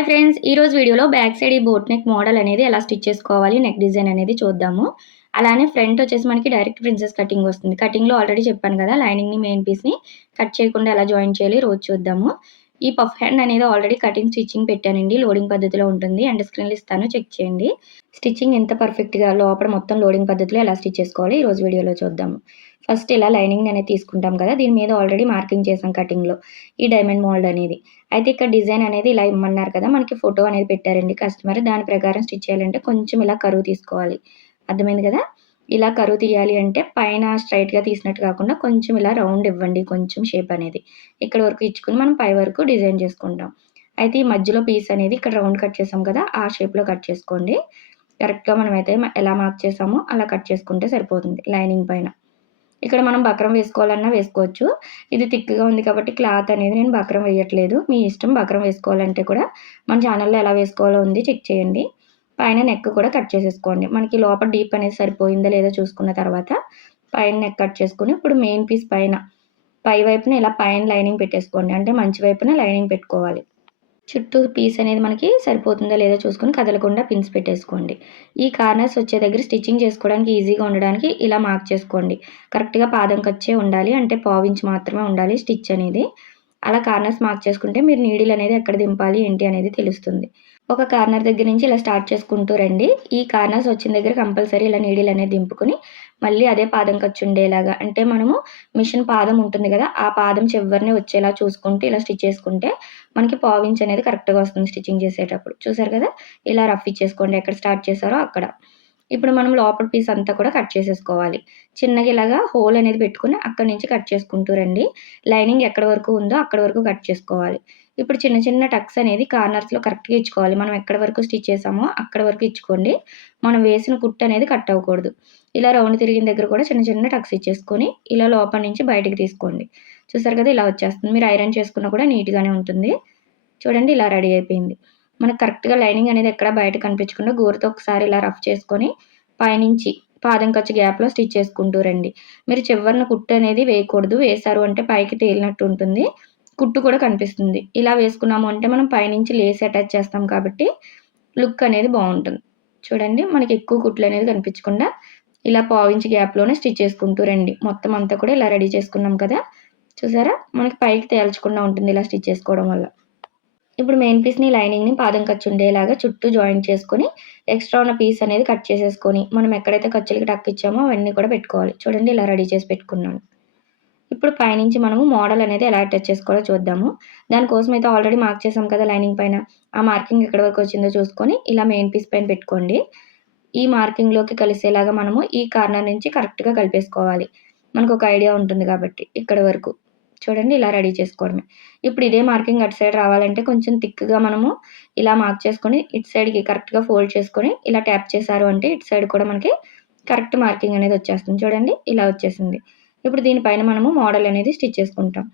Hi friends ఈ రోజు వీడియోలో బ్యాక్ సైడ్ ఈ బోట్ నెక్ మోడల్ అనేది ఎలా స్టిచ్ చేసుకోవాలి నెక్ డిజైన్ అనేది చూద్దాము. అలానే ఫ్రంట్ వచ్చేసి మనకి డైరెక్ట్ ప్రిన్సెస్ కటింగ్ వస్తుంది. కటింగ్లో ఆల్రెడీ చెప్పాను కదా లైనింగ్ని మెయిన్ పీస్ని కట్ చేయకుండా ఎలా జాయిన్ చేయాలి రోజు చూద్దాము. ఈ పఫ్ హ్యాండ్ అనేది ఆల్రెడీ కటింగ్ స్టిచ్చింగ్ పెట్టానండి. లోడింగ్ పద్ధతిలో ఉంటుంది. అండ్ స్క్రీన్లు ఇస్తాను చెక్ చేయండి. స్టిచ్చింగ్ ఎంత పర్ఫెక్ట్గా లోపల మొత్తం లోడింగ్ పద్ధతిలో ఎలా స్టిచ్ చేసుకోవాలి ఈ రోజు వీడియోలో చూద్దాము. ఫస్ట్ ఇలా లైనింగ్ అనేది తీసుకుంటాం కదా దీని మీద ఆల్రెడీ మార్కింగ్ చేసాం కటింగ్లో ఈ డైమండ్ మోల్డ్ అనేది. అయితే ఇక్కడ డిజైన్ అనేది ఇలా ఇమ్మన్నారు కదా మనకి ఫోటో అనేది పెట్టారండి కస్టమర్. దాని ప్రకారం స్టిచ్ చేయాలంటే కొంచెం ఇలా కరువు తీసుకోవాలి. అర్థమైంది కదా? ఇలా కరువు తీయాలి అంటే పైన స్ట్రైట్గా తీసినట్టు కాకుండా కొంచెం ఇలా రౌండ్ ఇవ్వండి కొంచెం షేప్ అనేది. ఇక్కడ వరకు ఇచ్చుకుని మనం పై వరకు డిజైన్ చేసుకుంటాం. అయితే ఈ మధ్యలో పీస్ అనేది ఇక్కడ రౌండ్ కట్ చేసాం కదా ఆ షేప్లో కట్ చేసుకోండి. కరెక్ట్గా మనమైతే ఎలా మార్క్ చేసామో అలా కట్ చేసుకుంటే సరిపోతుంది లైనింగ్ పైన. ఇక్కడ మనం బక్రం వేసుకోవాలన్నా వేసుకోవచ్చు. ఇది థిక్గా ఉంది కాబట్టి క్లాత్ అనేది నేను బక్రం వేయట్లేదు. మీ ఇష్టం బక్రం వేసుకోవాలంటే కూడా మన ఛానల్లో ఎలా వేసుకోవాలో ఉంది చెక్ చేయండి. పైన నెక్ కూడా కట్ చేసేసుకోండి. మనకి లోపల డీప్ అనేది సరిపోయిందా లేదా చూసుకున్న తర్వాత పైన నెక్ కట్ చేసుకుని ఇప్పుడు మెయిన్ పీస్ పైన పై వైపున ఇలా పైన లైనింగ్ పెట్టేసుకోండి. అంటే మంచి వైపున లైనింగ్ పెట్టుకోవాలి. చుట్టూ పీస్ అనేది మనకి సరిపోతుందా లేదా చూసుకొని కదలకుండా పిన్స్ పెట్టేసుకోండి. ఈ కార్నర్స్ వచ్చే దగ్గర స్టిచ్చింగ్ చేసుకోవడానికి ఈజీగా ఉండడానికి ఇలా మార్క్ చేసుకోండి. కరెక్ట్గా పాదం కచ్చే ఉండాలి అంటే పావించి మాత్రమే ఉండాలి స్టిచ్ అనేది. అలా కార్నర్స్ మార్క్ చేసుకుంటే మీరు నీడిల్ అనేది ఎక్కడ దింపాలి ఏంటి అనేది తెలుస్తుంది. ఒక కార్నర్ దగ్గర నుంచి ఇలా స్టార్ట్ చేసుకుంటూ రండి. ఈ కార్నర్స్ వచ్చిన దగ్గర కంపల్సరీ ఇలా నీడిల్ అనేది దింపుకుని మళ్ళీ అదే పాదం ఖర్చు ఉండేలాగా అంటే మనము మిషన్ పాదం ఉంటుంది కదా ఆ పాదం చివరిని వచ్చేలా చూసుకుంటూ ఇలా స్టిచ్ చేసుకుంటే మనకి పావించ్ అనేది కరెక్ట్గా వస్తుంది స్టిచ్చింగ్ చేసేటప్పుడు. చూసారు కదా? ఇలా రఫ్ ఇచ్చేసుకోండి. ఎక్కడ స్టార్ట్ చేశారో అక్కడ. ఇప్పుడు మనం లోపల పీస్ అంతా కూడా కట్ చేసేసుకోవాలి. చిన్నగా ఇలాగా హోల్ అనేది పెట్టుకుని అక్కడి నుంచి కట్ చేసుకుంటూ రండి. లైనింగ్ ఎక్కడ వరకు ఉందో అక్కడ వరకు కట్ చేసుకోవాలి. ఇప్పుడు చిన్న చిన్న టక్స్ అనేది కార్నర్స్లో కరెక్ట్గా ఇచ్చుకోవాలి. మనం ఎక్కడ వరకు స్టిచ్ చేసామో అక్కడ వరకు ఇచ్చుకోండి. మనం వేసిన కుట్టు అనేది కట్ అవ్వకూడదు. ఇలా రౌండ్ తిరిగిన దగ్గర కూడా చిన్న చిన్న టక్స్ ఇచ్చేసుకొని ఇలా లోపల నుంచి బయటికి తీసుకోండి. చూసారు కదా ఇలా వచ్చేస్తుంది. మీరు ఐరన్ చేసుకున్నా కూడా నీట్గానే ఉంటుంది. చూడండి ఇలా రెడీ అయిపోయింది. మనకు కరెక్ట్గా లైనింగ్ అనేది ఎక్కడ బయట కనిపించకుండా గోరుతో ఒకసారి ఇలా రఫ్ చేసుకొని పైనుంచి పాదం ఖర్చు గ్యాప్లో స్టిచ్ చేసుకుంటూ రండి. మీరు చివరిన కుట్టు అనేది వేయకూడదు. వేశారు అంటే పైకి తేలినట్టు ఉంటుంది. కుట్టు కూడా కనిపిస్తుంది. ఇలా వేసుకున్నాము అంటే మనం పైనుంచి లేస్ అటాచ్ చేస్తాం కాబట్టి లుక్ అనేది బాగుంటుంది. చూడండి మనకి ఎక్కువ కుట్లు అనేది కనిపించకుండా ఇలా పావించి గ్యాప్లోనే స్టిచ్ చేసుకుంటూ రండి. మొత్తం అంతా కూడా ఇలా రెడీ చేసుకున్నాం కదా. చూసారా? మనకి పైకి తేల్చకుండా ఉంటుంది ఇలా స్టిచ్ చేసుకోవడం వల్ల. ఇప్పుడు మెయిన్ పీస్ని లైనింగ్ని పాదం ఖర్చు ఉండేలాగా చుట్టూ జాయింట్ చేసుకొని ఎక్స్ట్రా ఉన్న పీస్ అనేది కట్ చేసేసుకొని మనం ఎక్కడైతే ఖర్చులకి టక్ ఇచ్చామో అవన్నీ కూడా పెట్టుకోవాలి. చూడండి ఇలా రెడీ చేసి పెట్టుకున్నాను. ఇప్పుడు పైనుంచి మనము మోడల్ అనేది ఎలా అటాచ్ చేసుకోవాలో చూద్దాము. దానికోసం అయితే ఆల్రెడీ మార్క్ చేసాం కదా లైనింగ్ పైన. ఆ మార్కింగ్ ఎక్కడి వరకు వచ్చిందో చూసుకొని ఇలా మెయిన్ పీస్ పైన పెట్టుకోండి. ఈ మార్కింగ్లోకి కలిసేలాగా మనము ఈ కార్నర్ నుంచి కరెక్ట్గా కలిపేసుకోవాలి. మనకు ఒక ఐడియా ఉంటుంది కాబట్టి ఇక్కడ వరకు. చూడండి ఇలా రెడీ చేసుకోవడమే. ఇప్పుడు ఇదే మార్కింగ్ అటు సైడ్ రావాలంటే కొంచెం థిక్గా మనము ఇలా మార్క్ చేసుకొని ఇటు సైడ్కి కరెక్ట్గా ఫోల్డ్ చేసుకొని ఇలా ట్యాప్ చేశారు అంటే ఇటు సైడ్ కూడా మనకి కరెక్ట్ మార్కింగ్ అనేది వచ్చేస్తుంది. చూడండి ఇలా వచ్చేసింది. ఇప్పుడు దీనిపైన మనము మోడల్ అనేది స్టిచ్ చేసుకుంటాం.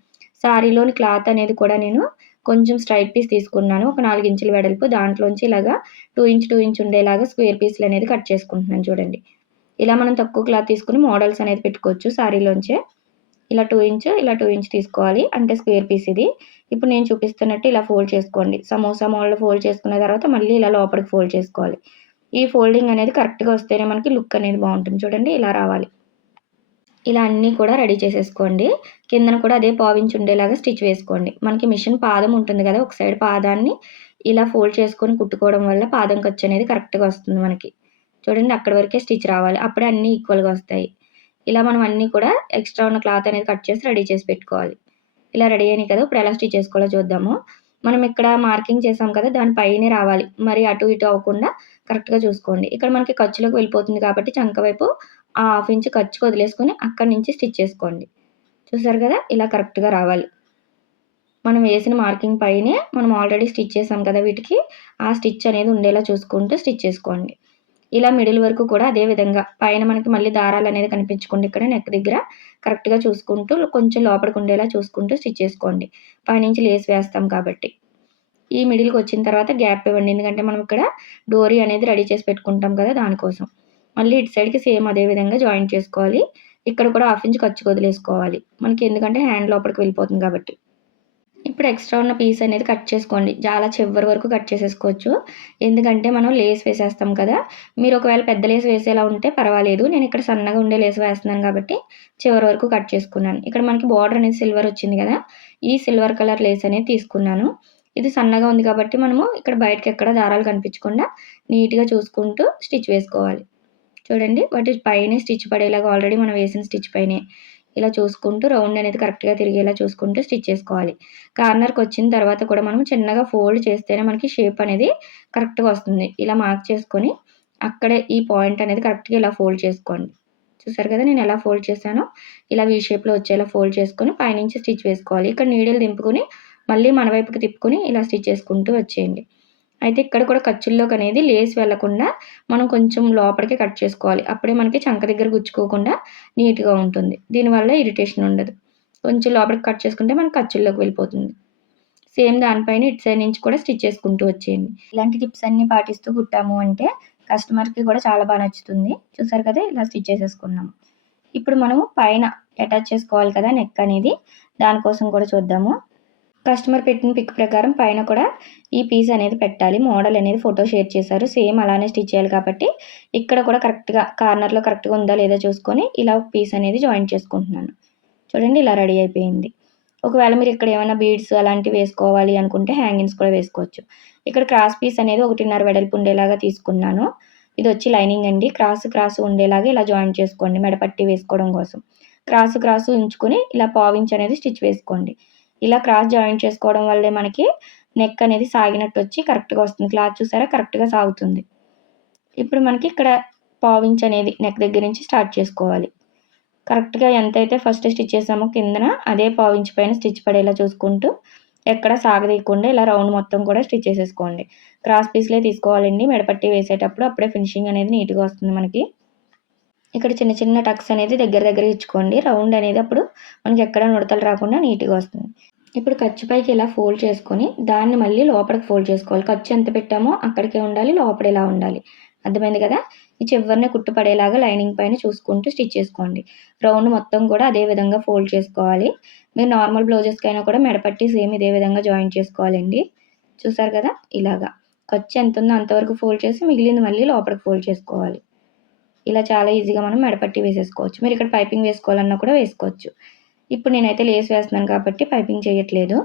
శారీలోని క్లాత్ అనేది కూడా నేను కొంచెం స్ట్రైట్ పీస్ తీసుకున్నాను. ఒక నాలుగు ఇంచుల వెడల్పు దాంట్లోంచి ఇలాగా టూ ఇంచ్ టూ ఇంచ్ ఉండేలాగా స్క్వేర్ పీస్లు అనేది కట్ చేసుకుంటున్నాను చూడండి. ఇలా మనం తక్కువ క్లాత్ తీసుకుని మోడల్స్ అనేది పెట్టుకోవచ్చు శారీలోంచే ఇలా టూ ఇంచ్ ఇలా టూ ఇంచ్ తీసుకోవాలి. అంటే స్క్వేర్ పీస్ ఇది. ఇప్పుడు నేను చూపిస్తున్నట్టు ఇలా ఫోల్డ్ చేసుకోండి. సమోసా మోడల్ ఫోల్డ్ చేసుకున్న తర్వాత మళ్ళీ ఇలా లోపలికి ఫోల్డ్ చేసుకోవాలి. ఈ ఫోల్డింగ్ అనేది కరెక్ట్గా వస్తేనే మనకి లుక్ అనేది బాగుంటుంది చూడండి. ఇలా రావాలి. ఇలా అన్నీ కూడా రెడీ చేసేసుకోండి. కిందన కూడా అదే పావించి ఉండేలాగా స్టిచ్ వేసుకోండి. మనకి మిషన్ పాదం ఉంటుంది కదా ఒక సైడ్ పాదాన్ని ఇలా ఫోల్డ్ చేసుకొని కుట్టుకోవడం వల్ల పాదం ఖర్చు అనేది కరెక్ట్గా వస్తుంది మనకి. చూడండి అక్కడి వరకే స్టిచ్ రావాలి. అప్పుడే అన్నీ ఈక్వల్గా వస్తాయి. ఇలా మనం అన్నీ కూడా ఎక్స్ట్రా ఉన్న క్లాత్ అనేది కట్ చేసి రెడీ చేసి పెట్టుకోవాలి. ఇలా రెడీ అయినాయి కదా ఇప్పుడు ఎలా స్టిచ్ చేసుకోవాలో చూద్దాము. మనం ఇక్కడ మార్కింగ్ చేసాం కదా దానిపైనే రావాలి. మరి అటు ఇటు అవ్వకుండా కరెక్ట్గా చూసుకోండి. ఇక్కడ మనకి ఖర్చులకు వెళ్ళిపోతుంది కాబట్టి చంక వైపు ఆ హాఫ్ ఇంచ్ ఖర్చుకు వదిలేసుకొని అక్కడి నుంచి స్టిచ్ చేసుకోండి. చూసారు కదా? ఇలా కరెక్ట్గా రావాలి. మనం వేసిన మార్కింగ్ పైనే మనం ఆల్రెడీ స్టిచ్ చేసాం కదా వీటికి? ఆ స్టిచ్ అనేది ఉండేలా చూసుకుంటూ స్టిచ్ చేసుకోండి. ఇలా మిడిల్ వరకు కూడా అదే విధంగా పైన మనకి మళ్ళీ దారాలు అనేది కనిపించకుండా ఇక్కడ నెక్ దగ్గర కరెక్ట్గా చూసుకుంటూ కొంచెం లోపలికి ఉండేలా చూసుకుంటూ స్టిచ్ చేసుకోండి. పైనుంచి లేస్ వేస్తాం కాబట్టి. ఈ మిడిల్కి వచ్చిన తర్వాత గ్యాప్ ఇవ్వండి. ఎందుకంటే మనం ఇక్కడ డోరీ అనేది రెడీ చేసి పెట్టుకుంటాం కదా దానికోసం. మళ్ళీ ఇటు సైడ్కి సేమ్ అదే విధంగా జాయింట్ చేసుకోవాలి. ఇక్కడ కూడా హాఫ్ ఇంచ్ ఖర్చు వదిలేసుకోవాలి. మనకి ఎందుకంటే హ్యాండ్ లోపలికి వెళ్ళిపోతుంది కాబట్టి. ఇప్పుడు ఎక్స్ట్రా ఉన్న పీస్ అనేది కట్ చేసుకోండి. చాలా చివరి వరకు కట్ చేసేసుకోవచ్చు. ఎందుకంటే మనం లేస్ వేసేస్తాం కదా. మీరు ఒకవేళ పెద్ద లేస్ వేసేలా ఉంటే పర్వాలేదు. నేను ఇక్కడ సన్నగా ఉండే లేస్ వేస్తున్నాను కాబట్టి చివరి వరకు కట్ చేసుకున్నాను. ఇక్కడ మనకి బార్డర్ అనేది సిల్వర్ వచ్చింది కదా. ఈ సిల్వర్ కలర్ లేస్ అనేది తీసుకున్నాను. ఇది సన్నగా ఉంది కాబట్టి మనము ఇక్కడ బయటకి ఎక్కడ దారాలు కనిపించకుండా నీట్గా చూసుకుంటూ స్టిచ్ వేసుకోవాలి. చూడండి. వాటి పైన స్టిచ్ పడేలాగా ఆల్రెడీ మనం వేసిన స్టిచ్ పైనే ఇలా చూసుకుంటూ రౌండ్ అనేది కరెక్ట్గా తిరిగేలా చూసుకుంటూ స్టిచ్ చేసుకోవాలి. కార్నర్కి వచ్చిన తర్వాత కూడా మనం చిన్నగా ఫోల్డ్ చేస్తేనే మనకి షేప్ అనేది కరెక్ట్గా వస్తుంది. ఇలా మార్క్ చేసుకొని అక్కడే ఈ పాయింట్ అనేది కరెక్ట్గా ఇలా ఫోల్డ్ చేసుకోండి. చూసారు కదా నేను ఎలా ఫోల్డ్ చేశానో? ఇలా వీ షేప్లో వచ్చేలా ఫోల్డ్ చేసుకొని పైనుంచి స్టిచ్ వేసుకోవాలి. ఇక్కడ నీడిల్ దింపుకొని మళ్ళీ మన వైపుకి తిప్పుకొని ఇలా స్టిచ్ చేసుకుంటూ వచ్చేయండి. అయితే ఇక్కడ కూడా ఖర్చుల్లోకి అనేది లేస్ వెళ్ళకుండా మనం కొంచెం లోపలికి కట్ చేసుకోవాలి. అప్పుడే మనకి చంక దగ్గర గుచ్చుకోకుండా నీట్గా ఉంటుంది. దీనివల్ల ఇరిటేషన్ ఉండదు. కొంచెం లోపలికి కట్ చేసుకుంటే మనకి ఖర్చుల్లోకి వెళ్ళిపోతుంది. సేమ్ దానిపైన ఇటు సైడ్ నుంచి కూడా స్టిచ్ చేసుకుంటూ వచ్చేయండి. ఇలాంటి టిప్స్ అన్ని పాటిస్తూ కుట్టాము అంటే కస్టమర్కి కూడా చాలా బాగా నచ్చుతుంది. చూసారు కదా ఇలా స్టిచ్ చేసేసుకున్నాము. ఇప్పుడు మనము పైన అటాచ్ చేసుకోవాలి కదా నెక్ అనేది. దానికోసం కూడా చూద్దాము. కస్టమర్ పెట్టిన పిక్ ప్రకారం పైన కూడా ఈ పీస్ అనేది పెట్టాలి. మోడల్ అనేది ఫోటో షేర్ చేశారు. సేమ్ అలానే స్టిచ్ చేయాలి కాబట్టి ఇక్కడ కూడా కరెక్ట్గా కార్నర్లో కరెక్ట్గా ఉందా లేదా చూసుకొని ఇలా పీస్ అనేది జాయిన్ చేసుకుంటున్నాను. చూడండి ఇలా రెడీ అయిపోయింది. ఒకవేళ మీరు ఇక్కడ ఏమైనా బీడ్స్ అలాంటివి వేసుకోవాలి అనుకుంటే హ్యాంగింగ్స్ కూడా వేసుకోవచ్చు. ఇక్కడ క్రాస్ పీస్ అనేది ఒకటిన్నర వెడల్పు ఉండేలాగా తీసుకున్నాను. ఇది వచ్చి లైనింగ్ అండి. క్రాస్ క్రాస్ ఉండేలాగా ఇలా జాయిన్ చేసుకోండి. మెడపట్టి వేసుకోవడం కోసం. క్రాస్ క్రాస్ ఉంచుకొని ఇలా పావించి అనేది స్టిచ్ వేసుకోండి. ఇలా క్రాస్ జాయిన్ చేసుకోవడం వల్లే మనకి నెక్ అనేది సాగినట్టు వచ్చి కరెక్ట్గా వస్తుంది. క్లాత్ చూసారా? కరెక్ట్గా సాగుతుంది. ఇప్పుడు మనకి ఇక్కడ పావించ్ అనేది నెక్ దగ్గర నుంచి స్టార్ట్ చేసుకోవాలి. కరెక్ట్గా ఎంతైతే ఫస్ట్ స్టిచ్ చేసామో కిందన అదే పావించ్ పైన స్టిచ్ పడేలా చూసుకుంటూ ఎక్కడ సాగదీయకుండా ఇలా రౌండ్ మొత్తం కూడా స్టిచ్ చేసేసుకోండి. క్రాస్ పీస్లే తీసుకోవాలండి. మెడపట్టి వేసేటప్పుడు అప్పుడే ఫినిషింగ్ అనేది నీట్గా వస్తుంది మనకి. ఇక్కడ చిన్న చిన్న టక్స్ అనేది దగ్గర దగ్గర ఇచ్చుకోండి. రౌండ్ అనేది అప్పుడు మనకి ఎక్కడ నుడతలు రాకుండా నీట్గా వస్తుంది. ఇప్పుడు ఖర్చు పైకి ఇలా ఫోల్డ్ చేసుకొని దాన్ని మళ్ళీ లోపలికి ఫోల్డ్ చేసుకోవాలి. ఖర్చు ఎంత పెట్టామో అక్కడికే ఉండాలి లోపల ఇలా ఉండాలి. అర్థమైంది కదా? ఈ చివరిని కుట్టుపడేలాగా లైనింగ్ పైన చూసుకుంటూ స్టిచ్ చేసుకోండి. రౌండ్ మొత్తం కూడా అదే విధంగా ఫోల్డ్ చేసుకోవాలి. మీరు నార్మల్ బ్లౌజెస్కైనా కూడా మెడపట్టి సేమ్ ఇదే విధంగా జాయిన్ చేసుకోవాలండి. చూసారు కదా? ఇలాగా. ఖర్చు ఎంత ఉందో అంతవరకు ఫోల్డ్ చేసి మిగిలింది మళ్ళీ లోపలికి ఫోల్డ్ చేసుకోవాలి. ఇలా చాలా ఈజీగా మనం మెడపట్టి వేసేసుకోవచ్చు. మీరు ఇక్కడ పైపింగ్ వేసుకోవాలన్నా కూడా వేసుకోవచ్చు. ఇప్పుడు నేనైతే లేస్ వేస్తున్నాను కాబట్టి పైపింగ్ చేయట్లేదు.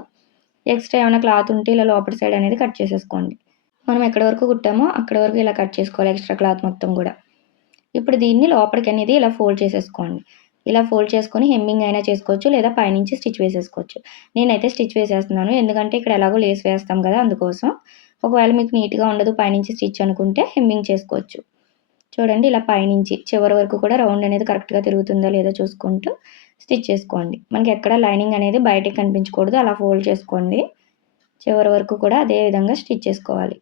ఎక్స్ట్రా ఏమైనా క్లాత్ ఉంటే ఇలా లోపల సైడ్ అనేది కట్ చేసేసుకోండి. మనం ఎక్కడి వరకు కుట్టామో అక్కడి వరకు ఇలా కట్ చేసుకోవాలి ఎక్స్ట్రా క్లాత్ మొత్తం కూడా. ఇప్పుడు దీన్ని లోపలికి అనేది ఇలా ఫోల్డ్ చేసేసుకోండి. ఇలా ఫోల్డ్ చేసుకొని హెమ్మింగ్ అయినా చేసుకోవచ్చు లేదా పైనుంచి స్టిచ్ వేసేసుకోవచ్చు. నేనైతే స్టిచ్ వేసేస్తున్నాను. ఎందుకంటే ఇక్కడ ఎలాగో లేస్ వేస్తాం కదా అందుకోసం. ఒకవేళ మీకు నీట్గా ఉండదు పైనుంచి స్టిచ్ అనుకుంటే హెమ్మింగ్ చేసుకోవచ్చు. చూడండి ఇలా పైనుంచి చివరి వరకు కూడా రౌండ్ అనేది కరెక్ట్గా తిరుగుతుందో లేదో చూసుకుంటూ స్టిచ్ చేసుకోండి. మనకి ఎక్కడ లైనింగ్ అనేది బయటకి కనిపించకూడదు అలా ఫోల్డ్ చేసుకోండి. చివరి వరకు కూడా అదే విధంగా స్టిచ్ చేసుకోవాలి.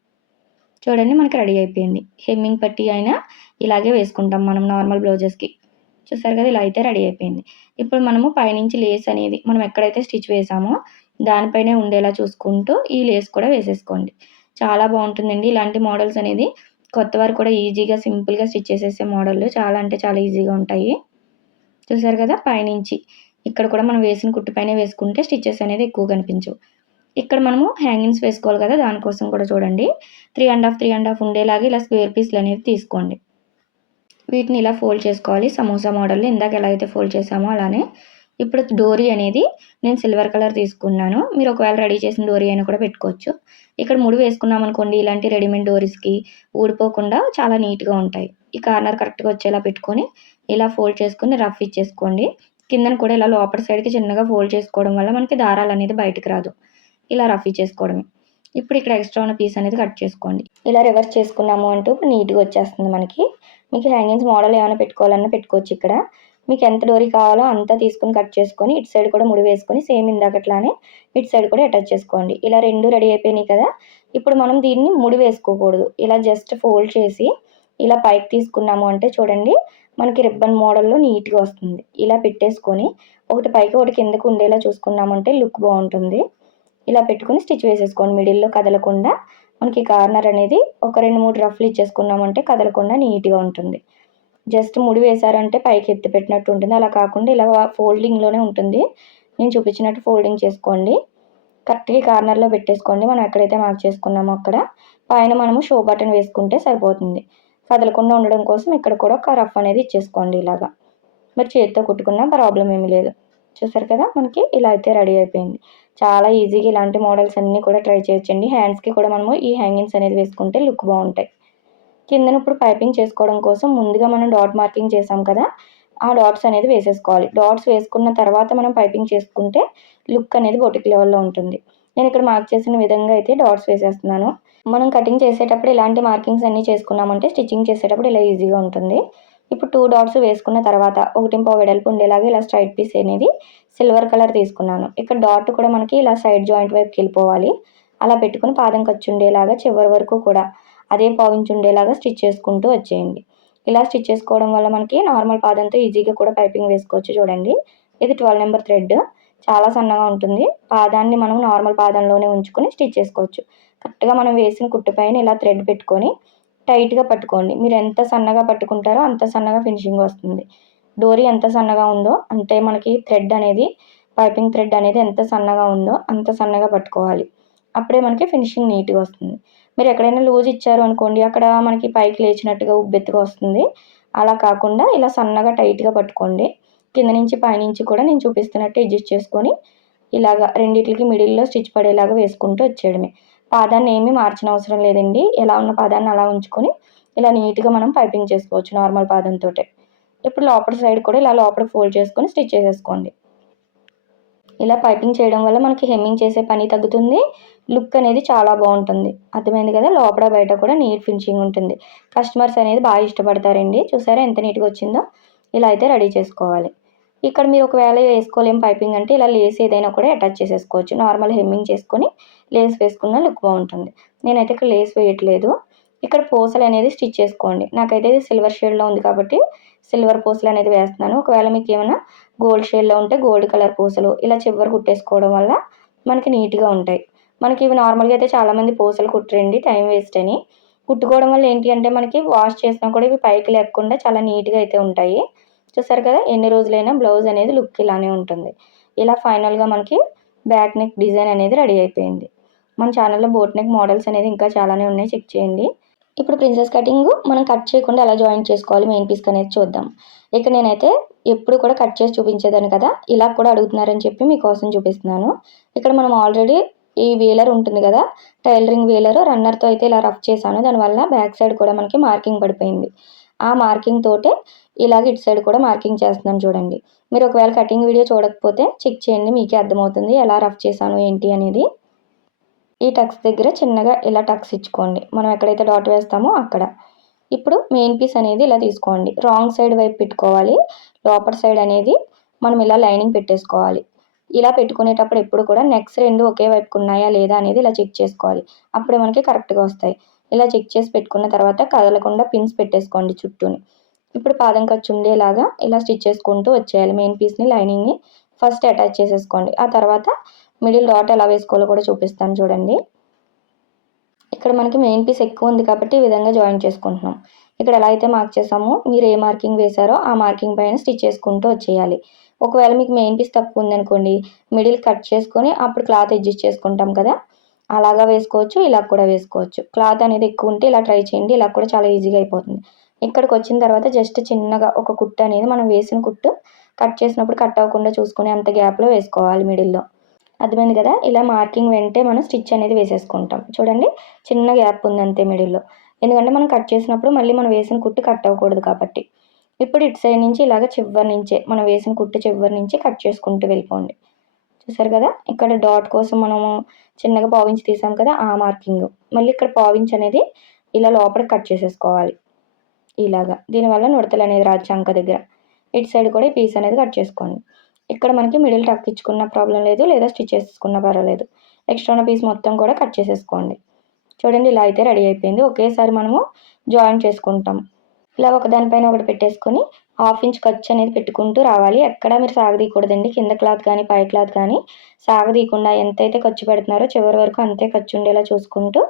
చూడండి మనకి రెడీ అయిపోయింది. హెమ్మింగ్ పట్టి అయినా ఇలాగే వేసుకుంటాం మనం నార్మల్ బ్లౌజెస్కి. చూసారు కదా ఇలా అయితే రెడీ అయిపోయింది. ఇప్పుడు మనము పైనుంచి లేస్ అనేది మనం ఎక్కడైతే స్టిచ్ వేసామో దానిపైనే ఉండేలా చూసుకుంటూ ఈ లేస్ కూడా వేసేసుకోండి. చాలా బాగుంటుందండి. ఇలాంటి మోడల్స్ అనేది కొత్త వారు కూడా ఈజీగా సింపుల్గా స్టిచ్ చేసేసే మోడల్ చాలా అంటే చాలా ఈజీగా ఉంటాయి. చూసారు కదా? పైనుంచి. ఇక్కడ కూడా మనం వేసిన కుట్టు పైన వేసుకుంటే స్టిచ్చెస్ అనేది ఎక్కువ కనిపించవు. ఇక్కడ మనము హ్యాంగింగ్స్ వేసుకోవాలి కదా? దానికోసం కూడా చూడండి. Three and half three and half ఉండేలాగా ఇలా స్క్వేర్ పీస్లు అనేది తీసుకోండి. వీటిని ఇలా ఫోల్డ్ చేసుకోవాలి. సమోసా మోడల్ ఇందాక ఎలా అయితే ఫోల్డ్ చేసామో అలానే. ఇప్పుడు డోరీ అనేది నేను సిల్వర్ కలర్ తీసుకున్నాను. మీరు ఒకవేళ రెడీ చేసిన డోరీ అయినా కూడా పెట్టుకోవచ్చు. ఇక్కడ ముడి వేసుకున్నాం అనుకోండి ఇలాంటి రెడీమేడ్ డోరీస్కి ఊడిపోకుండా చాలా నీట్గా ఉంటాయి. ఈ కార్నర్ కరెక్ట్గా వచ్చేలా పెట్టుకొని ఇలా ఫోల్డ్ చేసుకుని రఫ్ ఇచ్చేసుకోండి. కిందన కూడా ఇలా లోపల సైడ్కి చిన్నగా ఫోల్డ్ చేసుకోవడం వల్ల మనకి దారాలు అనేది బయటకు రాదు. ఇలా రఫ్ ఇచ్చేసుకోవడమే. ఇప్పుడు ఇక్కడ ఎక్స్ట్రా ఉన్న పీస్ అనేది కట్ చేసుకోండి. ఇలా రివర్స్ చేసుకున్నాము అంటూ ఇప్పుడు నీట్గా వచ్చేస్తుంది మనకి. మీకు హ్యాంగింగ్స్ మోడల్ ఏమైనా పెట్టుకోవాలన్నా పెట్టుకోవచ్చు ఇక్కడ. మీకు ఎంత డోరీ కావాలో అంతా తీసుకుని కట్ చేసుకొని ఇటు సైడ్ కూడా ముడి వేసుకొని సేమ్ ఇందాకట్లానే ఇటు సైడ్ కూడా అటాచ్ చేసుకోండి. ఇలా రెండు రెడీ అయిపోయినాయి కదా. ఇప్పుడు మనం దీన్ని ముడి వేసుకోకూడదు. ఇలా జస్ట్ ఫోల్డ్ చేసి ఇలా పైకి తీసుకున్నాము అంటే చూడండి మనకి రిబ్బన్ మోడల్లో నీట్గా వస్తుంది. ఇలా పెట్టేసుకొని ఒకటి పైకి ఒకటి కిందకు ఉండేలా చూసుకున్నామంటే లుక్ బాగుంటుంది. ఇలా పెట్టుకుని స్టిచ్ వేసేసుకోండి. మిడిల్లో కదలకుండా మనకి కార్నర్ అనేది ఒక రెండు మూడు రఫ్లు ఇచ్చేసుకున్నామంటే కదలకుండా నీట్గా ఉంటుంది. జస్ట్ ముడి వేశారంటే పైకి ఎత్తి పెట్టినట్టు ఉంటుంది. అలా కాకుండా ఇలా ఫోల్డింగ్లోనే ఉంటుంది. నేను చూపించినట్టు ఫోల్డింగ్ చేసుకోండి. కరెక్ట్గా కార్నర్లో పెట్టేసుకోండి. మనం ఎక్కడైతే మార్క్ చేసుకున్నామో అక్కడ. పైన మనము షో బటన్ వేసుకుంటే సరిపోతుంది. కదలకుండా ఉండడం కోసం ఇక్కడ కూడా ఒక రఫ్ అనేది ఇచ్చేసుకోండి ఇలాగా. మరి చేతితో కుట్టుకున్నా ప్రాబ్లం ఏమీ లేదు. చూసారు కదా మనకి ఇలా అయితే రెడీ అయిపోయింది. చాలా ఈజీగా ఇలాంటి మోడల్స్ అన్నీ కూడా ట్రై చేయొచ్చండి. హ్యాండ్స్కి కూడా మనము ఈ హ్యాంగింగ్స్ అనేది వేసుకుంటే లుక్ బాగుంటాయి. కిందన ఇప్పుడు పైపింగ్ చేసుకోవడం కోసం ముందుగా మనం డాట్ మార్కింగ్ చేసాం కదా ఆ డాట్స్ అనేది వేసేసుకోవాలి. డాట్స్ వేసుకున్న తర్వాత మనం పైపింగ్ చేసుకుంటే లుక్ అనేది బొటిక్ లెవెల్లో ఉంటుంది. నేను ఇక్కడ మార్క్ చేసిన విధంగా అయితే డాట్స్ వేసేస్తున్నాను. మనం కటింగ్ చేసేటప్పుడు ఇలాంటి మార్కింగ్స్ అన్నీ చేసుకున్నామంటే స్టిచ్చింగ్ చేసేటప్పుడు ఇలా ఈజీగా ఉంటుంది. ఇప్పుడు టూ డాట్స్ వేసుకున్న తర్వాత ఒకటింపో వెడల్పు ఉండేలాగా ఇలా స్ట్రైట్ పీస్ అనేది సిల్వర్ కలర్ తీసుకున్నాను. ఇక్కడ డాట్ కూడా మనకి ఇలా సైడ్ జాయింట్ వైపుకి వెళ్ళిపోవాలి. అలా పెట్టుకుని పాదం ఖర్చు ఉండేలాగా చివరి వరకు కూడా అదే పావించి ఉండేలాగా స్టిచ్ చేసుకుంటూ వచ్చేయండి. ఇలా స్టిచ్ చేసుకోవడం వల్ల మనకి నార్మల్ పాదంతో ఈజీగా కూడా పైపింగ్ వేసుకోవచ్చు చూడండి. ఇది ట్వెల్వ్ నెంబర్ థ్రెడ్. చాలా సన్నగా ఉంటుంది. పాదాన్ని మనం నార్మల్ పాదంలోనే ఉంచుకొని స్టిచ్ చేసుకోవచ్చు. కరెక్ట్గా మనం వేసిన కుట్టు పైన ఇలా థ్రెడ్ పెట్టుకొని టైట్గా పట్టుకోండి. మీరు ఎంత సన్నగా పట్టుకుంటారో అంత సన్నగా ఫినిషింగ్ వస్తుంది. డోరీ ఎంత సన్నగా ఉందో అంటే మనకి థ్రెడ్ అనేది పైపింగ్ థ్రెడ్ అనేది ఎంత సన్నగా ఉందో అంత సన్నగా పట్టుకోవాలి. అప్పుడే మనకి ఫినిషింగ్ నీట్గా వస్తుంది. మీరు ఎక్కడైనా లూజ్ ఇచ్చారు అనుకోండి అక్కడ మనకి పైకి లేచినట్టుగా ఉబ్బెత్తుగా వస్తుంది. అలా కాకుండా ఇలా సన్నగా టైట్గా పట్టుకోండి. కింద నుంచి పైనుంచి కూడా నేను చూపిస్తున్నట్టు అడ్జస్ట్ చేసుకొని ఇలాగా రెండింటికి మిడిల్లో స్టిచ్ పడేలాగా వేసుకుంటూ వచ్చేయడమే. పాదాన్ని ఏమీ మార్చిన అవసరం లేదండి. ఎలా ఉన్న పాదాన్ని అలా ఉంచుకొని ఇలా నీట్గా మనం పైపింగ్ చేసుకోవచ్చు నార్మల్ పాదంతో ఇప్పుడు లోపల సైడ్ కూడా ఇలా లోపల ఫోల్డ్ చేసుకొని స్టిచ్ చేసేసుకోండి. ఇలా పైపింగ్ చేయడం వల్ల మనకి హెమ్మింగ్ చేసే పని తగ్గుతుంది. లుక్ అనేది చాలా బాగుంటుంది. అర్థమైంది కదా? లోపల బయట కూడా నీట్ ఫినిషింగ్ ఉంటుంది. కస్టమర్స్ అనేది బాగా ఇష్టపడతారండి. చూసారా ఎంత నీట్గా వచ్చిందో? ఇలా అయితే రెడీ చేసుకోవాలి. ఇక్కడ మీరు ఒకవేళ వేసుకోలేం పైపింగ్ అంటే ఇలా లేస్ ఏదైనా కూడా అటాచ్ చేసేసుకోవచ్చు. నార్మల్ హెమ్మింగ్ చేసుకొని లేస్ వేసుకున్న లుక్ బాగుంటుంది. నేనైతే ఇక్కడ లేస్ వేయట్లేదు. ఇక్కడ పూసలు అనేది స్టిచ్ చేసుకోండి. నాకైతే ఇది సిల్వర్ షేడ్లో ఉంది కాబట్టి సిల్వర్ పూసలు అనేది వేస్తున్నాను. ఒకవేళ మీకు ఏమైనా గోల్డ్ షేడ్లో ఉంటే గోల్డ్ కలర్ పూసలు ఇలా చివరి కుట్టేసుకోవడం వల్ల మనకి నీట్గా ఉంటాయి. మనకి ఇవి నార్మల్గా అయితే చాలామంది పూసలు కుట్టరండి టైం వేస్ట్ అని. కుట్టుకోవడం వల్ల ఏంటి అంటే మనకి వాష్ చేసినా కూడా ఇవి పైకి లేకుండా చాలా నీట్గా అయితే ఉంటాయి. చూసారు కదా ఎన్ని రోజులైనా బ్లౌజ్ అనేది లుక్ ఇలానే ఉంటుంది. ఇలా ఫైనల్గా మనకి బ్యాక్ నెక్ డిజైన్ అనేది రెడీ అయిపోయింది. మన ఛానల్లో బోట్ నెక్ మోడల్స్ అనేది ఇంకా చాలానే ఉన్నాయి చెక్ చేయండి. ఇప్పుడు ప్రిన్సెస్ కటింగ్ మనం కట్ చేయకుండా ఎలా జాయిన్ చేసుకోవాలి మెయిన్ పీస్ అనేది చూద్దాం. ఇక నేనైతే ఎప్పుడు కూడా కట్ చేసి చూపించేదాన్ని కదా ఇలా కూడా అడుగుతున్నారని చెప్పి మీకోసం చూపిస్తున్నాను. ఇక్కడ మనం ఆల్రెడీ ఈ వీలర్ ఉంటుంది కదా టైలరింగ్ వీలర్ రన్నర్తో అయితే ఇలా రఫ్ చేశాను. దానివల్ల బ్యాక్ సైడ్ కూడా మనకి మార్కింగ్ పడిపోయింది. ఆ మార్కింగ్ తోటే ఇలాగ ఇటు సైడ్ కూడా మార్కింగ్ చేస్తున్నాను చూడండి. మీరు ఒకవేళ కటింగ్ వీడియో చూడకపోతే చెక్ చేయండి మీకే అర్థమవుతుంది ఎలా రఫ్ చేశాను ఏంటి అనేది. ఈ టక్స్ దగ్గర చిన్నగా ఇలా టక్స్ ఇచ్చుకోండి. మనం ఎక్కడైతే డాట్ వేస్తామో అక్కడ. ఇప్పుడు మెయిన్ పీస్ అనేది ఇలా తీసుకోండి. రాంగ్ సైడ్ వైపు పెట్టుకోవాలి. లోపల సైడ్ అనేది మనం ఇలా లైనింగ్ పెట్టేసుకోవాలి. ఇలా పెట్టుకునేటప్పుడు ఎప్పుడు కూడా నెక్స్ రెండు ఒకే వైపుకు ఉన్నాయా లేదా అనేది ఇలా చెక్ చేసుకోవాలి. అప్పుడే మనకి కరెక్ట్గా వస్తాయి. ఇలా చెక్ చేసి పెట్టుకున్న తర్వాత కదలకుండా పిన్స్ పెట్టేసుకోండి చుట్టూని. ఇప్పుడు పాదం ఖర్చు ఉండేలాగా ఇలా స్టిచ్ చేసుకుంటూ వచ్చేయాలి. మెయిన్ పీస్ని లైనింగ్ని ఫస్ట్ అటాచ్ చేసేసుకోండి. ఆ తర్వాత మిడిల్ డాట్ ఎలా వేసుకోవాలో కూడా చూపిస్తాను చూడండి. ఇక్కడ మనకి మెయిన్ పీస్ ఎక్కువ ఉంది కాబట్టి ఈ విధంగా జాయిన్ చేసుకుంటున్నాం. ఇక్కడ ఎలా అయితే మార్క్ చేసామో మీరు ఏ మార్కింగ్ వేశారో ఆ మార్కింగ్ పైన స్టిచ్ చేసుకుంటూ వచ్చేయాలి. ఒకవేళ మీకు మెయిన్ పీస్ తక్కువ ఉందనుకోండి మిడిల్ కట్ చేసుకొని అప్పుడు క్లాత్ అడ్జస్ట్ చేసుకుంటాం కదా. అలాగా వేసుకోవచ్చు ఇలా కూడా వేసుకోవచ్చు. క్లాత్ అనేది ఎక్కువ ఉంటే ఇలా ట్రై చేయండి ఇలా కూడా చాలా ఈజీగా అయిపోతుంది. ఇక్కడికి వచ్చిన తర్వాత జస్ట్ చిన్నగా ఒక కుట్టు అనేది మనం వేసిన కుట్టు కట్ చేసినప్పుడు కట్ అవ్వకుండా చూసుకుని అంత గ్యాప్లో వేసుకోవాలి మిడిల్లో అర్థమైంది కదా? ఇలా మార్కింగ్ వెంటే మనం స్టిచ్ అనేది వేసేసుకుంటాం. చూడండి చిన్న గ్యాప్ ఉంది అంతే మిడిల్లో ఎందుకంటే మనం కట్ చేసినప్పుడు మళ్ళీ మనం వేసిన కుట్టు కట్ అవ్వకూడదు కాబట్టి. ఇప్పుడు ఇటు సైడ్ నుంచి ఇలాగ చివరి నుంచే మనం వేసిన కుట్టు చివరి నుంచి కట్ చేసుకుంటూ వెళ్ళిపోండి. చూసారు కదా? ఇక్కడ డాట్ కోసం మనము చిన్నగా పావించి తీసాం కదా ఆ మార్కింగ్ మళ్ళీ ఇక్కడ పావించి అనేది ఇలా లోపల కట్ చేసేసుకోవాలి. ఇలాగా. దీనివల్ల నుడతలు అనేది రాదు చంక దగ్గర. ఇటు సైడ్ కూడా ఈ పీస్ అనేది కట్ చేసుకోండి. ఇక్కడ మనకి మిడిల్ టక్ ఇచ్చుకున్న ప్రాబ్లం లేదు లేదా స్టిచ్ చేసుకున్న పర్వాలేదు. ఎక్స్ట్రా ఉన్న పీస్ మొత్తం కూడా కట్ చేసేసుకోండి. చూడండి ఇలా అయితే రెడీ అయిపోయింది. ఒకేసారి మనము జాయిన్ చేసుకుంటాం. ఇలా ఒకదానిపైన ఒకటి పెట్టేసుకొని హాఫ్ ఇంచ్ ఖర్చు అనేది పెట్టుకుంటూ రావాలి. ఎక్కడ మీరు సాగదీయకూడదండి. కింద క్లాత్ కానీ పై క్లాత్ కానీ సాగదీయకుండా ఎంతైతే ఖర్చు పెడుతున్నారో చివరి వరకు అంతే ఖర్చు ఉండేలా చూసుకుంటూ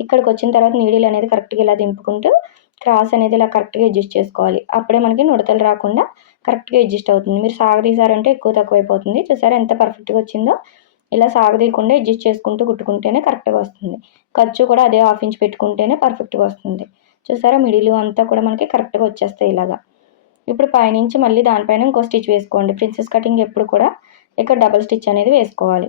ఇక్కడికి వచ్చిన తర్వాత నీడిల్ అనేది కరెక్ట్గా ఇలా దింపుకుంటూ క్రాస్ అనేది ఇలా కరెక్ట్గా అడ్జస్ట్ చేసుకోవాలి. అప్పుడే మనకి నుడతలు రాకుండా కరెక్ట్గా అడ్జస్ట్ అవుతుంది. మీరు సాగదీసారంటే ఎక్కువ తక్కువ అయిపోతుంది చూసారా ఎంత పర్ఫెక్ట్గా వచ్చిందో? ఇలా సాగదీయకుండా అడ్జస్ట్ చేసుకుంటూ కుట్టుకుంటేనే కరెక్ట్గా వస్తుంది. ఖర్చు కూడా అదే హాఫ్ ఇంచ్ పెట్టుకుంటేనే పర్ఫెక్ట్గా వస్తుంది. చూసారా? మిడిల్ అంతా కూడా మనకి కరెక్ట్గా వచ్చేస్తాయి ఇలాగా. ఇప్పుడు పైనుంచి మళ్ళీ దానిపైన ఇంకో స్టిచ్ వేసుకోండి. ప్రిన్సెస్ కటింగ్ ఎప్పుడు కూడా ఇక్కడ డబల్ స్టిచ్ అనేది వేసుకోవాలి.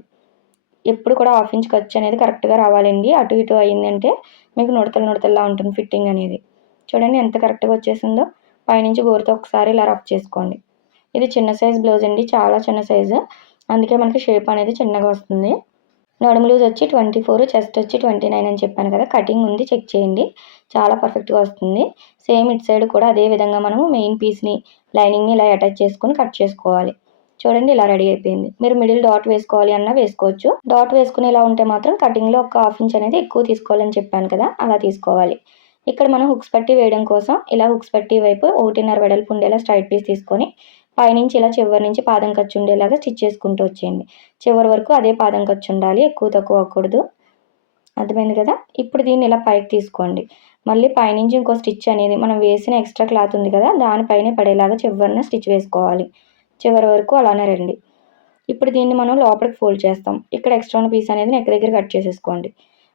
ఎప్పుడు కూడా హాఫ్ ఇంచ్ ఖర్చు అనేది కరెక్ట్గా రావాలండి. అటు ఇటు అయిందంటే మీకు నుడతలు నుడతల్లా ఉంటుంది ఫిట్టింగ్ అనేది. చూడండి ఎంత కరెక్ట్గా వచ్చేసిందో. పైనుంచి గోరుతో ఒకసారి ఇలా రఫ్ చేసుకోండి. ఇది చిన్న సైజ్ బ్లౌజ్ అండి. చాలా చిన్న సైజు. అందుకే మనకి షేప్ అనేది చిన్నగా వస్తుంది. నడుము లూజ్ వచ్చి ట్వంటీ ఫోర్ చెస్ట్ వచ్చి ట్వంటీ నైన్ అని చెప్పాను కదా. కటింగ్ ఉంది చెక్ చేయండి. చాలా పర్ఫెక్ట్గా వస్తుంది. సేమ్ ఇట్ సైడ్ కూడా అదే విధంగా మనము మెయిన్ పీస్ని లైనింగ్ని ఇలా అటాచ్ చేసుకొని కట్ చేసుకోవాలి. చూడండి ఇలా రెడీ అయిపోయింది. మీరు మిడిల్ డాట్ వేసుకోవాలి అన్నా వేసుకోవచ్చు. డాట్ వేసుకుని ఇలా ఉంటే మాత్రం కటింగ్లో ఒక హాఫ్ ఇంచ్ అనేది ఎక్కువ తీసుకోవాలని చెప్పాను కదా అలా తీసుకోవాలి. ఇక్కడ మనం హుక్స్ పట్టి వేయడం కోసం ఇలా హుక్స్ పట్టి వైపు ఒకటిన్నర వెడల్పు ఉండేలా స్ట్రైట్ పీస్ తీసుకొని పైనుంచి ఇలా చివరి నుంచి పాదం ఖర్చు ఉండేలాగా స్టిచ్ చేసుకుంటూ వచ్చేయండి. చివరి వరకు అదే పాదం ఖర్చు ఉండాలి ఎక్కువ తక్కువ అవ్వకూడదు. అర్థమైంది కదా? ఇప్పుడు దీన్ని ఇలా పైకి తీసుకోండి. మళ్ళీ పైనుంచి ఇంకో స్టిచ్ అనేది మనం వేసిన ఎక్స్ట్రా క్లాత్ ఉంది కదా దానిపైనే పడేలాగా చివరిన స్టిచ్ వేసుకోవాలి. చివరి వరకు అలానే రండి. ఇప్పుడు దీన్ని మనం లోపలికి ఫోల్డ్ చేస్తాం. ఇక్కడ ఎక్స్ట్రా ఉన్న పీస్ అనేది నెక్ దగ్గర కట్ చేసేసుకోండి.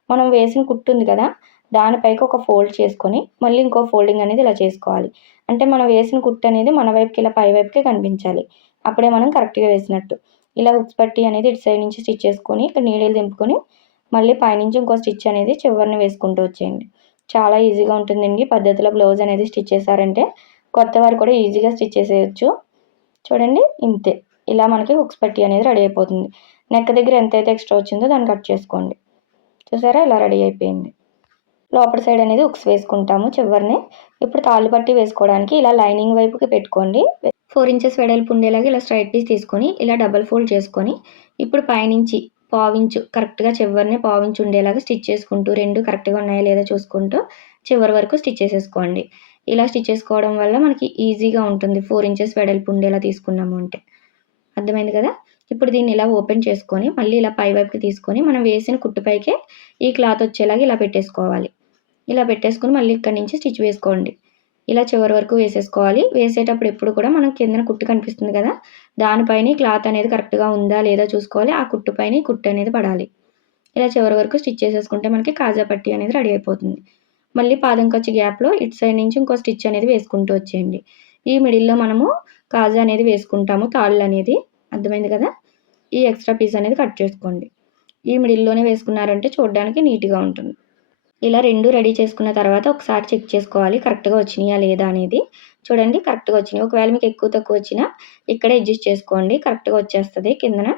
మనం వేసిన కుట్టు ఉంది కదా దానిపైకి ఒక ఫోల్డ్ చేసుకొని మళ్ళీ ఇంకో ఫోల్డింగ్ అనేది ఇలా చేసుకోవాలి. అంటే మనం వేసిన కుట్టు అనేది మన వైపుకి ఇలా పై వైపుకే కనిపించాలి. అప్పుడే మనం కరెక్ట్గా వేసినట్టు. ఇలా హుక్స్ పట్టి అనేది ఇటు సైడ్ నుంచి స్టిచ్ చేసుకొని ఇక్కడ నీడలు దింపుకొని మళ్ళీ పైనుంచి ఇంకో స్టిచ్ అనేది చివరిని వేసుకుంటూ వచ్చేయండి. చాలా ఈజీగా ఉంటుందండి పద్ధతిలో బ్లౌజ్ అనేది స్టిచ్ చేశారంటే కొత్త వారు కూడా ఈజీగా స్టిచ్ చేసేయచ్చు. చూడండి ఇంతే. ఇలా మనకి హుక్స్ పట్టి అనేది రెడీ అయిపోతుంది. నెక్ దగ్గర ఎంతైతే ఎక్స్ట్రా వచ్చిందో దాన్ని కట్ చేసుకోండి. చూసారా? ఇలా రెడీ అయిపోయింది. లోపల సైడ్ అనేది ఉక్స్ వేసుకుంటాము చివరిని. ఇప్పుడు తాళ్ళు పట్టి వేసుకోవడానికి ఇలా లైనింగ్ వైపుకి పెట్టుకోండి. ఫోర్ ఇంచెస్ వెడల్పు ఉండేలాగా ఇలా స్ట్రైట్ పీస్ తీసుకొని ఇలా డబల్ ఫోల్డ్ చేసుకొని ఇప్పుడు పైనుంచి పావించు కరెక్ట్గా చివరిని పావించు ఉండేలాగా స్టిచ్ చేసుకుంటూ రెండు కరెక్ట్గా ఉన్నాయా లేదా చూసుకుంటూ చివరి వరకు స్టిచ్ చేసేసుకోండి. ఇలా స్టిచ్ చేసుకోవడం వల్ల మనకి ఈజీగా ఉంటుంది. ఫోర్ ఇంచెస్ వెడల్పు ఉండేలా తీసుకున్నాము అంటే. అర్థమైంది కదా? ఇప్పుడు దీన్ని ఇలా ఓపెన్ చేసుకొని మళ్ళీ ఇలా పై వైపుకి తీసుకొని మనం వేసిన కుట్టుపైకే ఈ క్లాత్ వచ్చేలాగా ఇలా పెట్టేసుకోవాలి. ఇలా పెట్టేసుకుని మళ్ళీ ఇక్కడ నుంచి స్టిచ్ వేసుకోండి. ఇలా చివరి వరకు వేసేసుకోవాలి. వేసేటప్పుడు ఎప్పుడు కూడా మనం కిందన కుట్టు కనిపిస్తుంది కదా? దానిపైన క్లాత్ అనేది కరెక్ట్గా ఉందా లేదా చూసుకోవాలి. ఆ కుట్టు పైన కుట్టు అనేది పడాలి. ఇలా చివరి వరకు స్టిచ్ చేసేసుకుంటే మనకి కాజా పట్టి అనేది రెడీ అయిపోతుంది. మళ్ళీ పాదం ఖర్చు గ్యాప్లో ఇటు సైడ్ నుంచి ఇంకో స్టిచ్ అనేది వేసుకుంటూ వచ్చేయండి. ఈ మిడిల్లో మనము కాజా అనేది వేసుకుంటాము తాళ్ళు అనేది. అర్థమైంది కదా? ఈ ఎక్స్ట్రా పీస్ అనేది కట్ చేసుకోండి. ఈ మిడిల్లోనే వేసుకున్నారంటే చూడడానికి నీట్గా ఉంటుంది. ఇలా రెండు రెడీ చేసుకున్న తర్వాత ఒకసారి చెక్ చేసుకోవాలి కరెక్ట్గా వచ్చినాయా లేదా అనేది. చూడండి కరెక్ట్గా వచ్చినాయి. ఒకవేళ మీకు ఎక్కువ తక్కువ వచ్చినా ఇక్కడ అడ్జస్ట్ చేసుకోండి. కరెక్ట్గా వచ్చేస్తుంది కిందన.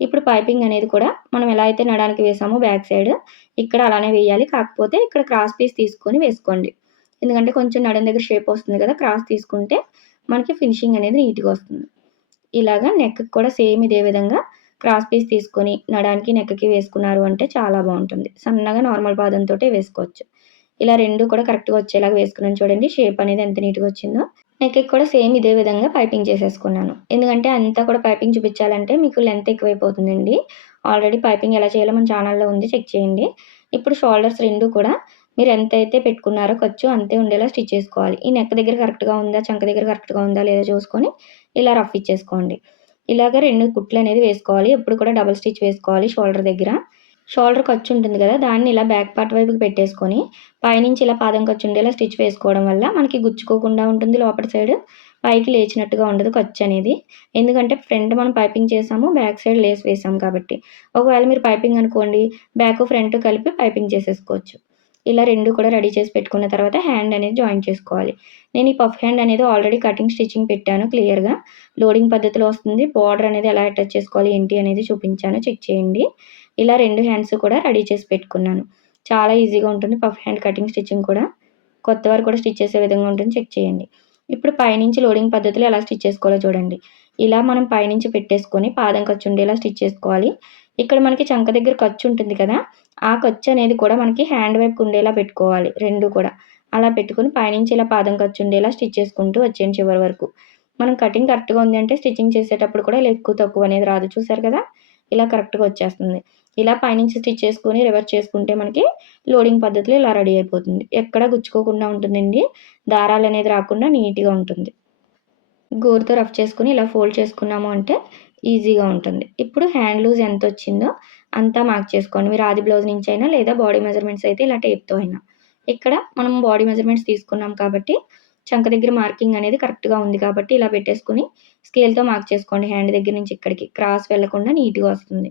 ఇప్పుడు పైపింగ్ అనేది కూడా మనం ఎలా అయితే నడానికి వేసామో బ్యాక్ సైడ్ ఇక్కడ అలానే వేయాలి. కాకపోతే ఇక్కడ క్రాస్ పీస్ తీసుకొని వేసుకోండి. ఎందుకంటే కొంచెం నడం దగ్గర షేప్ వస్తుంది కదా క్రాస్ తీసుకుంటే మనకి ఫినిషింగ్ అనేది నీట్గా వస్తుంది. ఇలాగా నెక్ కూడా సేమ్ ఇదే విధంగా క్రాస్ పీస్ తీసుకొని నడానికి నెక్కకి వేసుకున్నారు అంటే చాలా బాగుంటుంది. సన్నగా నార్మల్ పాదంతో వేసుకోవచ్చు. ఇలా రెండు కూడా కరెక్ట్గా వచ్చేలాగా వేసుకున్నాను చూడండి. షేప్ అనేది ఎంత నీట్గా వచ్చిందో. నెక్కి కూడా సేమ్ ఇదే విధంగా పైపింగ్ చేసేసుకున్నాను. ఎందుకంటే అంతా కూడా పైపింగ్ చూపించాలంటే మీకు లెంత్ ఎక్కువైపోతుందండి. ఆల్రెడీ పైపింగ్ ఎలా చేయాలో మన ఛానల్లో ఉంది. చెక్ చేయండి. ఇప్పుడు షోల్డర్స్ రెండు కూడా మీరు ఎంత అయితే పెట్టుకున్నారో ఖర్చు అంతే ఉండేలా స్టిచ్ చేసుకోవాలి. ఈ నెక్ దగ్గర కరెక్ట్గా ఉందా? చంక దగ్గర కరెక్ట్గా ఉందా? లేదా చూసుకొని ఇలా రఫ్ ఇచ్చేసుకోండి. ఇలాగ రెండు కుట్లు అనేది వేసుకోవాలి. ఎప్పుడు కూడా డబల్ స్టిచ్ వేసుకోవాలి షోల్డర్ దగ్గర. షోల్డర్ ఖర్చు ఉంటుంది కదా దాన్ని ఇలా బ్యాక్ పార్ట్ వైపుకి పెట్టేసుకొని పైనుంచి ఇలా పాదం ఖర్చు ఉండేలా స్టిచ్ వేసుకోవడం వల్ల మనకి గుచ్చుకోకుండా ఉంటుంది లోపల సైడ్ పైకి లేచినట్టుగా ఉండదు ఖర్చు అనేది. ఎందుకంటే ఫ్రంట్ మనం పైపింగ్ చేసాము బ్యాక్ సైడ్ లేస్ వేసాము కాబట్టి. ఒకవేళ మీరు పైపింగ్ అనుకోండి బ్యాక్ ఫ్రంట్ కలిపి పైపింగ్ చేసేసుకోవచ్చు. ఇలా రెండు కూడా రెడీ చేసి పెట్టుకున్న తర్వాత హ్యాండ్ అనేది జాయిన్ చేసుకోవాలి. నేను ఈ పఫ్ హ్యాండ్ అనేది ఆల్రెడీ కటింగ్ స్టిచ్చింగ్ పెట్టాను క్లియర్గా. లోడింగ్ పద్ధతిలో వస్తుంది. బార్డర్ అనేది ఎలా అటాచ్ చేసుకోవాలి ఏంటి అనేది చూపించాను. చెక్ చేయండి. ఇలా రెండు హ్యాండ్స్ కూడా రెడీ చేసి పెట్టుకున్నాను. చాలా ఈజీగా ఉంటుంది పఫ్ హ్యాండ్ కటింగ్ స్టిచ్చింగ్ కూడా. కొత్త వారు కూడా స్టిచ్ చేసే విధంగా ఉంటుంది. చెక్ చేయండి. ఇప్పుడు పైనుంచి లోడింగ్ పద్ధతిలో ఎలా స్టిచ్ చేసుకోవాలో చూడండి. ఇలా మనం పైనుంచి పెట్టేసుకొని పాదం ఖర్చు ఉండేలా స్టిచ్ చేసుకోవాలి. ఇక్కడ మనకి చంక దగ్గర ఖర్చు ఉంటుంది కదా ఆ ఖర్చు అనేది కూడా మనకి హ్యాండ్ వైపు ఉండేలా పెట్టుకోవాలి రెండు కూడా. అలా పెట్టుకుని పైనుంచి ఇలా పాదం ఖర్చు ఉండేలా స్టిచ్ చేసుకుంటూ వచ్చేయండి చివరి వరకు. మనం కటింగ్ కరెక్ట్గా ఉంది అంటే స్టిచ్చింగ్ చేసేటప్పుడు కూడా ఇలా ఎక్కువ తక్కువ అనేది రాదు చూసారు కదా? ఇలా కరెక్ట్గా వచ్చేస్తుంది. ఇలా పైనుంచి స్టిచ్ చేసుకొని రివర్స్ చేసుకుంటే మనకి లోడింగ్ పద్ధతిలో ఇలా రెడీ అయిపోతుంది. ఎక్కడ గుచ్చుకోకుండా ఉంటుందండి. దారాలు అనేది రాకుండా నీట్గా ఉంటుంది. గోరుతో రఫ్ చేసుకుని ఇలా ఫోల్డ్ చేసుకున్నాము అంటే ఈజీగా ఉంటుంది. ఇప్పుడు హ్యాండ్ లూజ్ ఎంత వచ్చిందో అంతా మార్క్ చేసుకోండి. మీరు ఆది బ్లౌజ్ నుంచి అయినా లేదా బాడీ మెజర్మెంట్స్ అయితే ఇలా టేప్తో అయినా. ఇక్కడ మనం బాడీ మెజర్మెంట్స్ తీసుకున్నాం కాబట్టి చంక దగ్గర మార్కింగ్ అనేది కరెక్ట్గా ఉంది కాబట్టి ఇలా పెట్టేసుకుని స్కేల్తో మార్క్ చేసుకోండి. హ్యాండ్ దగ్గర నుంచి ఇక్కడికి. క్రాస్ వెళ్ళకుండా నీట్గా వస్తుంది.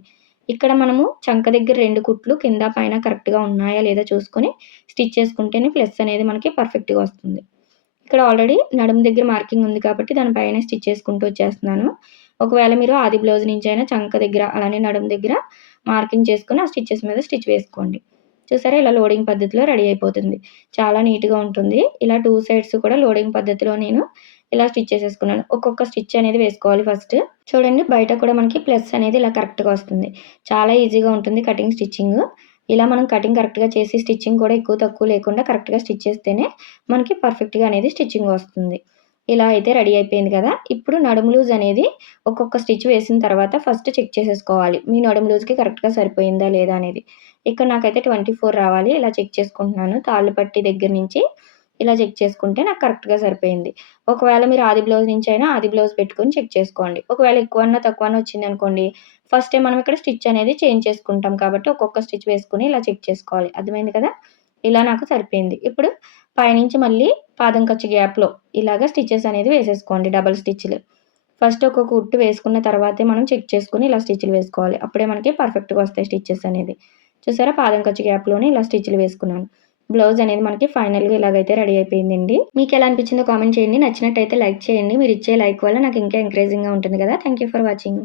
ఇక్కడ మనము చంక దగ్గర రెండు కుట్లు కింద పైన కరెక్ట్గా ఉన్నాయా లేదా చూసుకొని స్టిచ్ చేసుకుంటేనే ప్లస్ అనేది మనకి పర్ఫెక్ట్గా వస్తుంది. ఇక్కడ ఆల్రెడీ నడుము దగ్గర మార్కింగ్ ఉంది కాబట్టి దానిపైన స్టిచ్ చేసుకుంటూ వచ్చేస్తున్నాను. ఒకవేళ మీరు ఆది బ్లౌజ్ నుంచి అయినా చంక దగ్గర అలానే నడుము దగ్గర మార్కింగ్ చేసుకుని ఆ స్టిచ్చెస్ మీద స్టిచ్ వేసుకోండి. చూసారా ఇలా లోడింగ్ పద్ధతిలో రెడీ అయిపోతుంది. చాలా నీట్గా ఉంటుంది. ఇలా టూ సైడ్స్ కూడా లోడింగ్ పద్ధతిలో నేను ఇలా స్టిచ్ చేసేసుకున్నాను. ఒక్కొక్క స్టిచ్ అనేది వేసుకోవాలి ఫస్ట్. చూడండి బయట కూడా మనకి ప్లస్ అనేది ఇలా కరెక్ట్గా వస్తుంది. చాలా ఈజీగా ఉంటుంది కటింగ్ స్టిచ్చింగ్. ఇలా మనం కటింగ్ కరెక్ట్గా చేసి స్టిచ్చింగ్ కూడా ఎక్కువ తక్కువ లేకుండా కరెక్ట్గా స్టిచ్ చేస్తేనే మనకి పర్ఫెక్ట్గా అనేది స్టిచ్చింగ్ వస్తుంది. ఇలా అయితే రెడీ అయిపోయింది కదా. ఇప్పుడు నడుము లూజ్ అనేది ఒక్కొక్క స్టిచ్ వేసిన తర్వాత ఫస్ట్ చెక్ చేసేసుకోవాలి. మీ నడుము లూజ్కి కరెక్ట్గా సరిపోయిందా లేదా అనేది. ఇక్కడ నాకైతే ట్వంటీ ఫోర్ రావాలి. ఇలా చెక్ చేసుకుంటున్నాను. తాళ్ళు పట్టి దగ్గర నుంచి ఇలా చెక్ చేసుకుంటే నాకు కరెక్ట్గా సరిపోయింది. ఒకవేళ మీరు ఆది బ్లౌజ్ నుంచి అయినా ఆది బ్లౌజ్ పెట్టుకొని చెక్ చేసుకోండి. ఒకవేళ ఎక్కువ అన్నా తక్కువ అన్నా వచ్చింది అనుకోండి ఫస్ట్ మనం ఇక్కడ స్టిచ్ అనేది చేంజ్ చేసుకుంటాం కాబట్టి ఒక్కొక్క స్టిచ్ వేసుకుని ఇలా చెక్ చేసుకోవాలి. అర్థమైంది కదా? ఇలా నాకు సరిపోయింది. ఇప్పుడు పైనుంచి మళ్ళీ పాదం ఖర్చు గ్యాప్లో ఇలాగ స్టిచెస్ అనేది వేసేసుకోండి డబల్ స్టిచ్లు. ఫస్ట్ ఒక కుట్టు వేసుకున్న తర్వాతే మనం చెక్ చేసుకుని ఇలా స్టిచ్లు వేసుకోవాలి. అప్పుడే మనకి పర్ఫెక్ట్గా వస్తాయి స్టిచ్చెస్ అనేది. చూసారా? పాదం ఖర్చు గ్యాప్లోనే ఇలా స్టిచ్లు వేసుకున్నాను. బ్లౌజ్ అనేది మనకి ఫైనల్గా ఇలాగైతే రెడీ అయిపోయిందండి. మీకు ఎలా అనిపించిందో కామెంట్ చేయండి. నచ్చినట్టయితే లైక్ చేయండి. మీరు ఇచ్చే లైక్ వల్ల నాకు ఇంకా ఎంకరేజింగ్గా ఉంటుంది కదా. Thank you for watching.